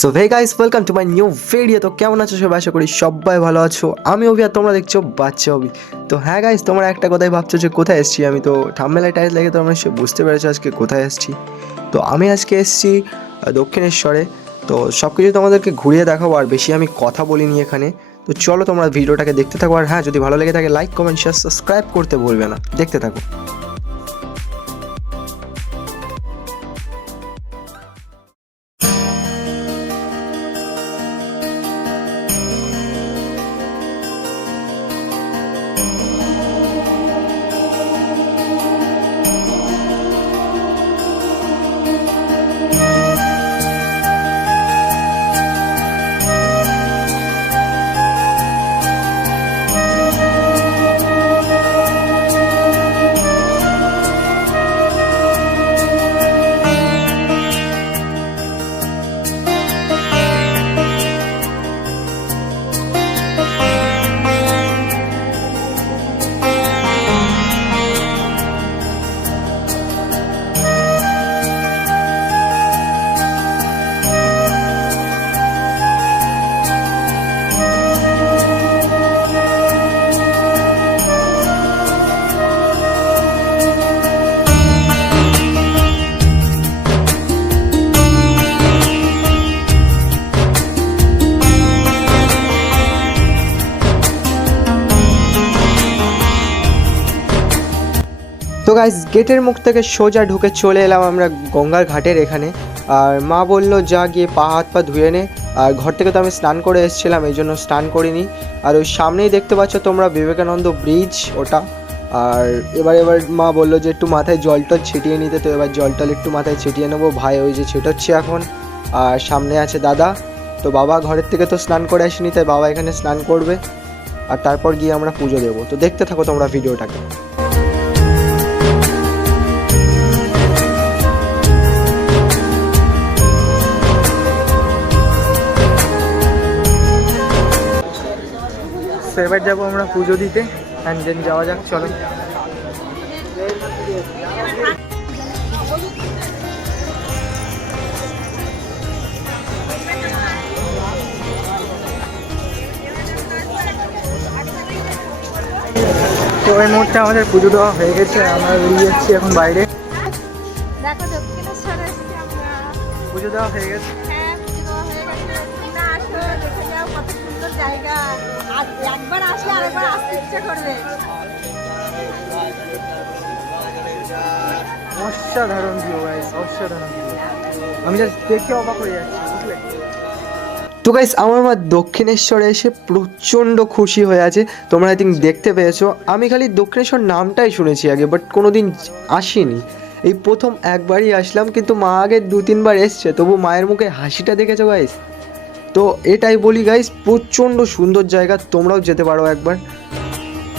So hey guys, welcome to my new video. তো কেমন আছো সবাই? আশা করি সবাই ভালো আছো। আমি অভি আর তোমরা দেখছো বাচ্চা অভি। তো হ্যাঁ গাইস, তোমরা একটা কথাই ভাবছো যে কোথায় এসেছি আমি। তো থাম্বনেল টাইটেল দেখে তোমরা নিশ্চয়ই বুঝতে পেরেছো আজকে কোথায় এসেছি। তো আমি আজকে এসেছি দক্ষিণেশ্বরে। তো সব কিছু তোমাদেরকে ঘুরিয়ে দেখাবো, আর বেশি আমি কথা বলিনি এখানে। তো চলো তোমরা ভিডিওটাকে দেখতে থাকো, আর হ্যাঁ, যদি ভালো লেগে থাকে লাইক কমেন্ট শেয়ার সাবস্ক্রাইব করতে ভুলবে না। দেখতে থাকো। তো গাইস, গেটের মুখ থেকে সোজা ঢুকে চলে এলাম আমরা গঙ্গার ঘাটের এখানে। আর মা বলল যা গিয়ে পা হাত পা ধুয়ে নে। আর ঘর থেকে তো আমি স্নান করে এসেছিলাম, এই জন্য স্নান করিনি। আর ওই সামনেই দেখতে পাচ্ছ তোমরা বিবেকানন্দ ব্রিজ, ওটা। আর এবার মা বললো যে একটু মাথায় জল টল ছিটিয়ে নিতে। তো এবার জল টল একটু মাথায় ছিটিয়ে নেবো। ভাই ওই যে ছিটাচ্ছে এখন। আর সামনে আছে দাদা। তো বাবা ঘরের থেকে তো স্নান করে আসেনি, তাই বাবা এখানে স্নান করবে। আর তারপর গিয়ে আমরা পুজো দেবো। তো দেখতে থাকো তোমরা ভিডিওটাকে। তো এবার যাবো আমরা পুজো দিতে, অ্যান্ড দেন যাওয়া যাক, চলো। তো এই মুহূর্তে আমাদের পুজো দেওয়া হয়ে গেছে, আমরা বেরিয়ে যাচ্ছি এখন বাইরে। দেখো দক্ষিণেশ্বরে এসেছি আমরা। পুজো দেওয়া হয়ে গেছে। হ্যাঁ, পুজো দেওয়া হয়ে গেছে। তোমরা আসো, দেখে যাও কত সুন্দর জায়গা। আর একবার আসলে আরেকবার আসতে ইচ্ছে করবে। অসাধারণ ভিউ গাইস, অসাধারণ ভিউ। আমি জাস্ট দেখে অবাক হয়ে যাচ্ছি, বুঝলে? তো গাইস, আমার মা দক্ষিণেশ্বরে এসে প্রচণ্ড খুশি হয়ে আছে। তোমরা আই থিঙ্ক দেখতে পেয়েছো। আমি খালি দক্ষিণেশ্বর নামটাই শুনেছি আগে, বাট কোনো দিন আসিনি। এই প্রথম একবারই আসলাম, কিন্তু মা আগে 2-3 বার এসছে, তবু মায়ের মুখে হাসিটা দেখেছো গাইস। তো এটাই বলি গাইস, প্রচণ্ড সুন্দর জায়গা, তোমরাও যেতে পারো একবার।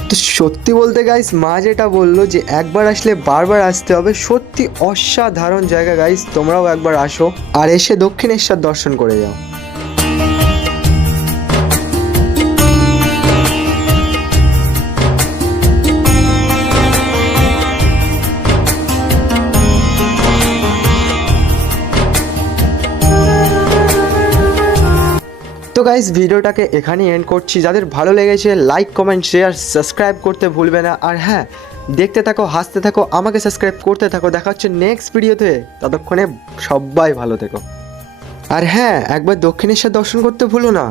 তো সত্যি বলতে গাইস, মা যেটা বললো যে একবার আসলে বারবার আসতে হবে, সত্যি অসাধারণ জায়গা গাইস। তোমরাও একবার আসো আর এসে দক্ষিণেশ্বর দর্শন করে যাও। তো গাইস, ভিডিওটাকে এখানেই এন্ড করছি। যাদের ভালো লেগেছে লাইক কমেন্ট শেয়ার সাবস্ক্রাইব করতে ভুলবে না। আর হ্যাঁ, দেখতে থাকো, হাসতে থাকো, আমাকে সাবস্ক্রাইব করতে থাকো। দেখা হচ্ছে নেক্সট ভিডিওতে। ততক্ষণে সবাই ভালো থেকো। আর হ্যাঁ, একবার দক্ষিণেশ্বর দর্শন করতে ভুলো না।